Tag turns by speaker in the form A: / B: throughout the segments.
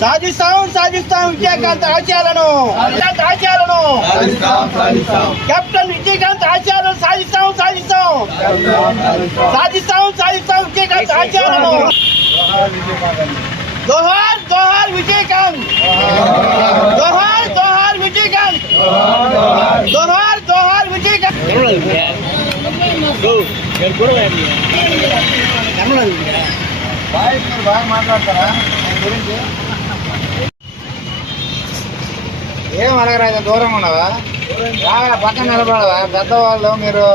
A: సాధిస్తాం సాధిస్తాం విజయకాంత్ ఆశయాలను విజయకాంత్ ఆశయాలను కెప్టెన్ విజయకాంత్ ఆశయాలను సాధిస్తాం సాధిస్తాం సాధిస్తాం సాధిస్తాం విజయకాంత్ ఆశయాలను జోహార్ జోహార్ విజయకాంత్ జోహార్ జోహార్ విజయకాంత్ జోహార్ జోహార్ విజయకాంత్ బాయ్ మీరు
B: బాగా మాట్లాడతారా? గురించి? ఏం అడగరా ఇంత దూరంగా ఉన్నావా? బాగా పక్కన నిలబడవా? పెద్దవాళ్ళు మీరు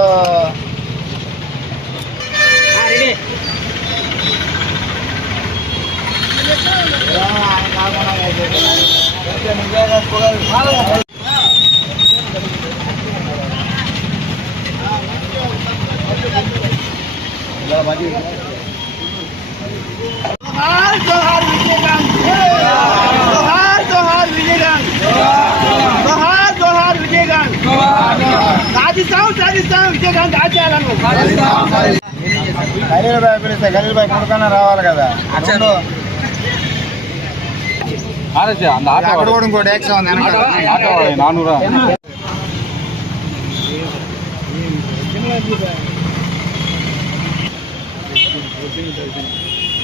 B: ఏమో కాకుండా అయిపోయింది. ఖలీల్ భాయ్ పిలిస్తే ఖలీల్ భాయ్ కొడుకన్నా రావాలి కదా అక్కడ కూడా ఇంకోటి ఎక్స్ట్రా ఉంది వెనకాల.
C: నానూరా